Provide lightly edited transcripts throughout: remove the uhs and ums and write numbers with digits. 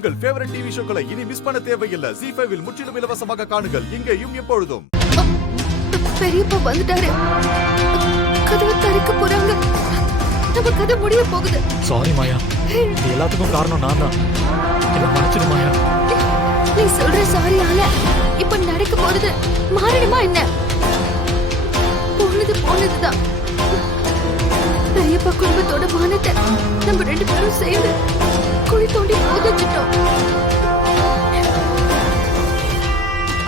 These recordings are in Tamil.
உங்கள் ஃபேவரட் டிவி ஷோக்களை இனி மிஸ் பண்ண தேவையில்லை. ZEE5 இல் முற்றிலும் இலவசமாக காணுங்கள். இங்கேயும் எப்பொழுதும். பெரியப்பா வந்துட்டாரு. கதவை திறக்க போறாங்க. நம்ம கதை முடிய போகுது. சாரி மாயா, இது எல்லாத்துக்கும் காரணம் நான் தான். என்ன மன்னிச்சிடு மாயா. நீ சொல்ற சாரியால இப்ப நடக்க போறது மாறணுமா என்ன? போனதுதான். பெரியப்பா குடும்பத்தோட மானத்தை நம்ம 2 பேரும் சேர்ந்து குழி தோண்டி புதைச்சிட்டோம்.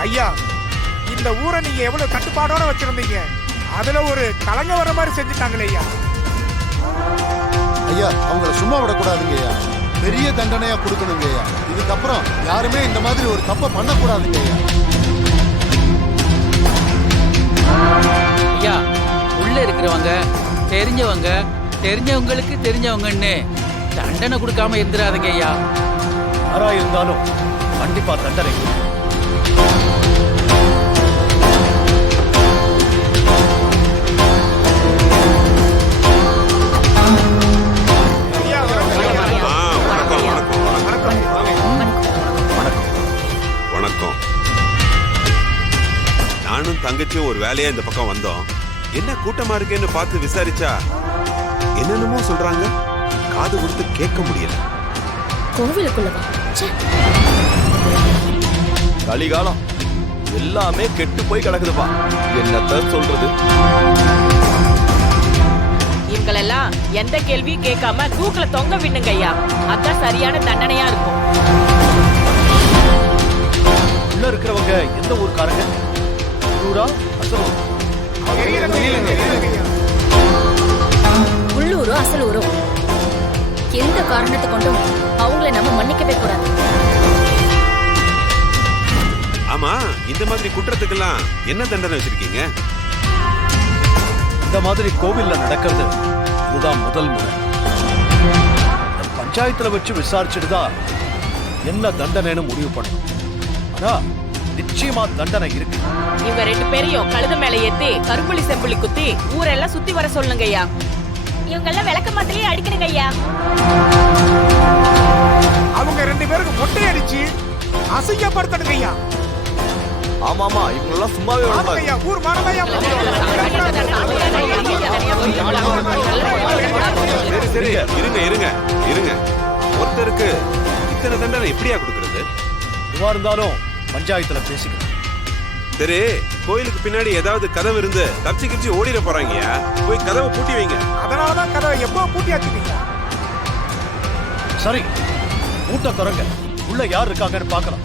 ஐயா, இந்த ஊரை நீங்க எவ்வளவு கட்டுப்பாடோட வச்சிருந்தீங்க, அதுல ஒரு கலங்க வர மாதிரி செஞ்சுட்டாங்களே ஐயா. ஐயா, அவங்கள சும்மா விடக்கூடாதுங்க ஐயா. பெரிய தண்டனையா கொடுக்கணுங்க ஐயா. இதுக்கப்புறம் யாருமே இந்த மாதிரி ஒரு தப்பை பண்ணக்கூடாதுங்க ஐயா. ஐயா, உள்ள இருக்கிறவங்க தெரிஞ்சவங்களுக்கு தெரிஞ்சவங்கன்னு தண்டனை கொடுக்காம இருந்துடாதீங்க ஐயா. யாரா இருந்தாலும் கண்டிப்பா தண்டனை. வணக்கம். நானும் தங்கச்சியும் ஒரு வேலையா இந்த பக்கம் வந்தோம். என்ன கூட்டமா இருக்கேன்னு பார்த்து விசாரிச்சா என்னென்னமோ சொல்றாங்க. காது கொடுத்து கேட்க முடியல. கோவிலுக்குள்ளவா? கலிகாலம் எல்லாமே கெட்டு போய் கிடக்குதுப்பா. என்னத்த சொல்றது? இவங்களெல்லாம் எந்த கேள்வியும் கேட்காம தூக்குல தொங்க விண்ணுங்க ஐயா. அதான் சரியான தண்டனையா இருக்கும். உள்ள இருக்கிறவங்க எந்த ஊருக்காரங்க? ஊரா அசலூர்? உள்ளூரோ அசலூரோ எந்த காரணத்தை கொண்டும் அவங்கள நம்ம மன்னிக்கவே கூடாது. ஆமா, இந்த மாதிரி குற்றத்துக்கெல்லாம் என்ன தண்டனை வச்சிருக்கீங்க? இந்த மாதிரி கோவில்ல நடக்கிறது இதுதான் முதல் முறை. பஞ்சாயத்துல வச்சு விசாரிச்சுட்டு தான் என்ன தண்டனைன்னு முடிவு பண்ணணும். ஆனா நிச்சயமா தண்டனை இருக்கு. இவங்க 2 பேரையும் கழுத மேல ஏத்தி கரும்புலி செம்புலி குத்தி ஊரெல்லாம் சுத்தி வர சொல்லுங்க ஐயா. இவங்கெல்லாம் விளக்க மாத்திரையே அடிக்கணுங்க ஐயா. அவங்க 2 பேருக்கு மொட்டை அடிச்சு அசிங்கப்படுத்தணுங்க ஐயா. ஆமாமா, இவங்களெல்லாம் சும்மாவே விடக்கூடாது ஐயா. ஊர் மானமையா. சரி, இருங்க. ஒருத்தருக்கு இத்தனை தண்டனை எப்படியா கொடுக்கறது? எதுவா இருந்தாலும் பஞ்சாயத்துல பேசிக்கணும். சரி, கோயிலுக்கு பின்னாடி ஏதாவது கதவு இருந்து தப்பிச்சு கிச்சு ஓடிட போறாங்கயா. போய் கதவை பூட்டி வைங்க. அதனாலதான் கதவை எப்போ பூட்டியாச்சுங்க. சரி, கூட்ட தொடங்க. உள்ள யார் இருக்காங்கன்னு பார்க்கலாம்.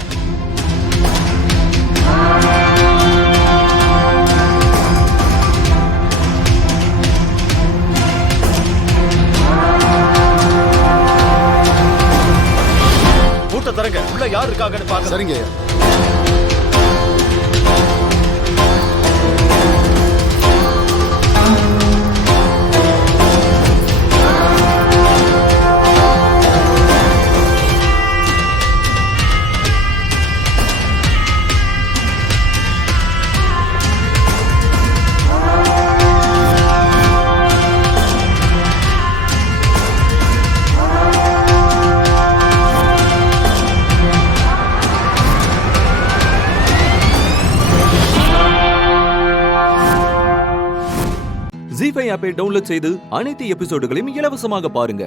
கூட்ட தொடங்க. உள்ள யார் இருக்காங்கன்னு பார்க்கலாம். சரிங்க ஐயா. ZEE5 ஆப்பை டவுன்லோட் செய்து அனைத்து எபிசோடுகளையும் இலவசமாக பாருங்க.